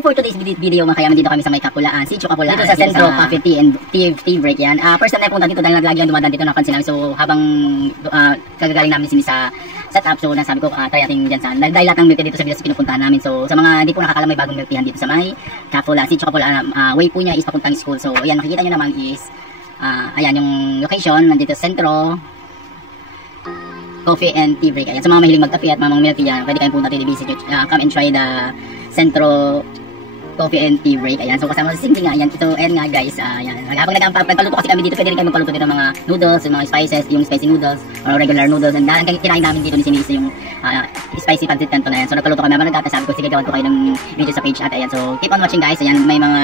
So for today's video mga kayaman, dito kami sa may Kapulaan, Sitio Kapulaan. Dito sa Centro Coffee Tea and Tea Break yan. First time na punta dito dahil lagi lang dumadaan dito, napansin namin. So habang kagagaling namin sa setup, so nasabi ko try natin dyan dahil lahat ng milk dito sa Villas pinupuntahan namin. So sa mga hindi po nakakala, may bagong milk teahan dito sa may Kapulaan, Sitio Kapulaan. Way po niya is papuntang school. So ayan, makikita nyo naman is ayan yung location, nandito sa Centro Coffee and Tea Break. Ayan, sa mga mahilig magkape at mga milk tea dyan, pwede kayong punta dito, visit, come and try the Centro Coffee and Tea Break. Ayan, so kasama si Singing nga. Ayan, ito, ayan nga guys. Ayan, habang nagpapaluto kasi kami dito, pwede rin kayo magpaluto dito ng mga noodles, yung mga spices, yung spicy noodles, or regular noodles. And dahil kinain namin dito ni Sinisa yung spicy pancit canton na yan. So nagpaluto kami. Habang nagkata, sabi ko, sige, gawan ko kayo ng video sa page at ayan. So keep on watching guys. Ayan, may mga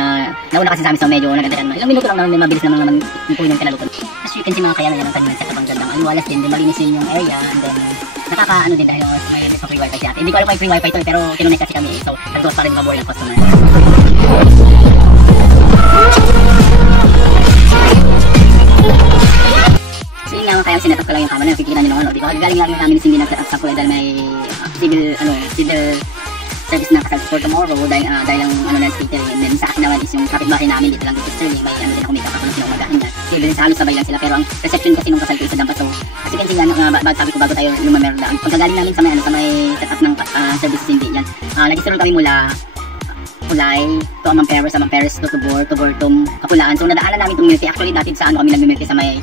nauna kasi sa amin, so medyo nagkatakan. Ilang minuto lang naman, mabilis naman yung po yung pinaluto. As you can see mga kayanan, yan ang kanyang setup, ang gandang aliwalas din, malinis yun yung area, and then nakakaano din dahil may free wifi si ate. Hindi ko alam kung may free wifi to, pero kinunik kasi kami, so nagtuwas pa rin mabuhay ang customer. So yun nga mga kaya, sinetap ko lang yung kama na nakikita nyo naman. Galing lang namin hindi nag-set up sa kuya dahil may civil service na kasal for tomorrow dahil ang na catering, and then sa akin naman is yung kapitbahay namin dito lang dito sa Sterling, may din ako may kakapag sila umagahan dyan. Kasi din halos sabay lang sila, pero ang reception kasi nung kasal ko isa dapat. So kasi kasi sabi ko bago tayo lumamerda, ang pagkagaling namin sa may setup ng services hindi yan. Nag-stroll kami mula Kulay, to Amamperes, to Bortum, Kapulaan. So nadaanan namin itong milk tea. Actually dati sa kami nag-milk tea sa may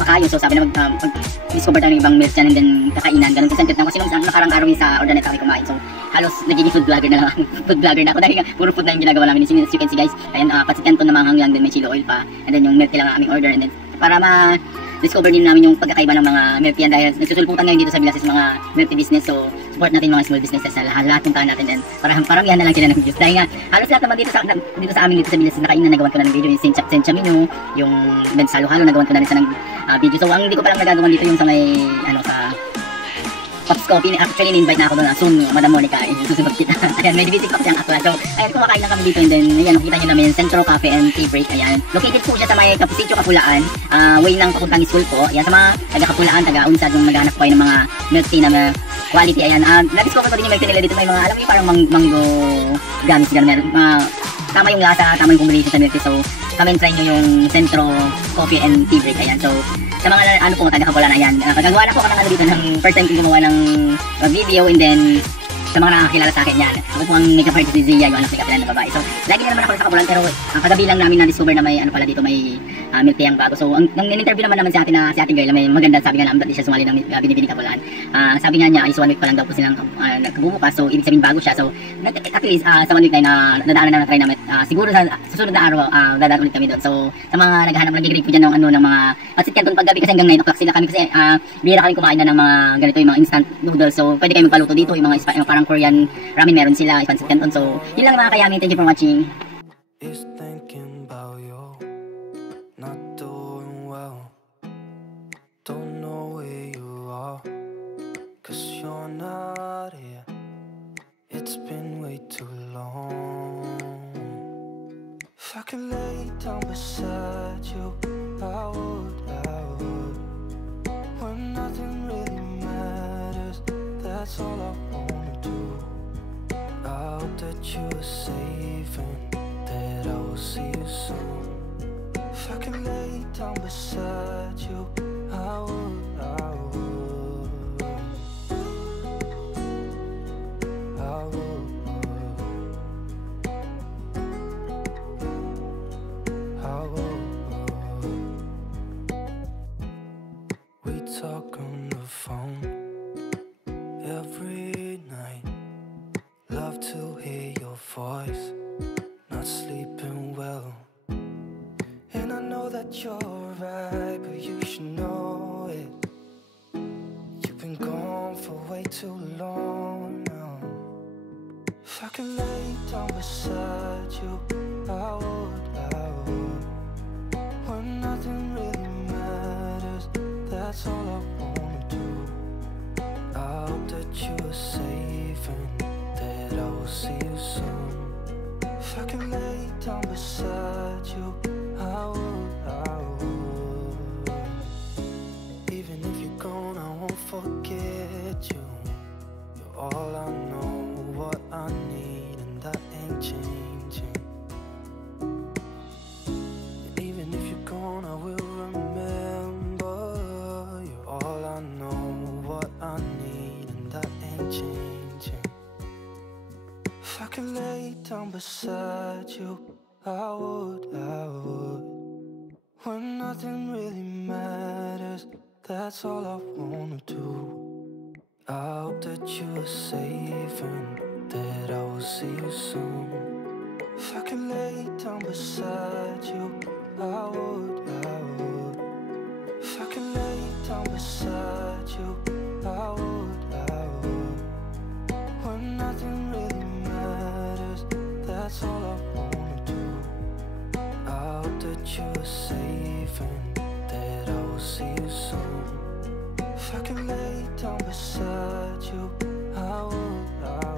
Makayo. So sabi na mag-discover tayo ng ibang milk tea and then kakainan. Ganun kasi kasi nung nakarang araw sa order na kami kumain. So halos nagiging food vlogger na lang. Food vlogger na ako dahil puro food na yung ginagawa namin. As you can see guys, ayan, pancit canton na manghang lang, then may chili oil pa, and then yung milk tea lang ang aming order, and then para discover din namin yung pagkakaiba ng mga milk tea dahil nagsusulputan ngayon dito sa Villas mga milk tea business. So support natin mga small businesses sa lahat ng natin, then paramihan na lang sila ng views dahil nga halos lahat naman dito sa amin dito sa Villas nakainan, nagawan ko na ng video yung Sencha Menu, yung Ben's Halo-Halo, nagawan ko na rin sa ng video. So ang hindi ko pa lang nagagawa dito yung sa may sa Pops Coffee. Actually ni-invite na ako doon soon, Madam Monica, susunod kita. Ayan, may divisit pa kasi ang akla. So ayan, kumakain lang kami dito, and then ayan, nakita nyo namin yung Centro Coffee and Tea Break. Ayan, located po siya sa may Sitio Kapulaan, way ng papuntang school po. Ayan, sa mga taga-Kapulaan, taga-Unsad, yung naghahanap po kayo ng mga milk tea na quality. Ayan, na-discover ko din yung milk tea nila dito. May mga, alam mo yung parang mango gummies, gano'n. Tama yung lasa, tama yung combination sa milk tea. So come and try nyo yung Centro Coffee and Tea Break. Ayan, so sa mga po taga-Kapulaan, ayan, gagawa na po ako ng dito ng first time ko gumawa ng video, and then sa mga nakakilala sa akin yan, ako po ang makeup artist ni Zia, yung anak ni Kapilan na babae. So lagi na naman ako sa Kapulaan, pero kagabi lang namin na-discover na may pala dito, may milk tea ang bago. So nung in-interview naman si ate girl, may maganda, sabi nga na amdat siya sumali ng binibini Kapulaan. Sabi nga niya is 1 week pa lang daw po silang nagbubukas, so ibig sabihin bago siya. So at least sa 1 week na nadaanan na try namin, siguro sa susunod na araw dadaan ulit kami doon. So sa mga naghahanap, nag-grade po dyan ng mga pancit canton paggabi kasi hanggang 9 o'clock sila kami kasi bihira kami kumain na ng mga ganito, yung mga instant noodles. So pwede kayo magpaluto dito, yung mga parang Korean ramen meron sila, pancit canton. So yun lang mga kayamin, thank you for watching. Is thinking about you, not doing well. Don't know where you are, 'cause you're not here. It's been way too long. If I could lay down beside you, I would. When nothing really matters, that's all I wanna do. I hope that you are safe and that I will see you soon. If I could lay down beside you, I would. We talk on the phone every night. Love to hear your voice. Not sleeping well, and I know that you're right, but you should know it. You've been gone for way too long now. If I could lay down beside you, I would. When nothing really matters, that's all I wanna do. I hope that you are safe and that I will see you soon. If I can lay down beside you, I would. Even if you're gone, I won't forget you. You're all I know, what I need, and that ain't beside you, I would. When nothing really matters, that's all I wanna do. I hope that you're safe and that I will see you soon. If I could lay down beside you, I would. If I could lay down beside you, I would. When nothing really matters, that's all I wanna do. I hope that you're safe and that I will see you soon. If I could lay down beside you, I would.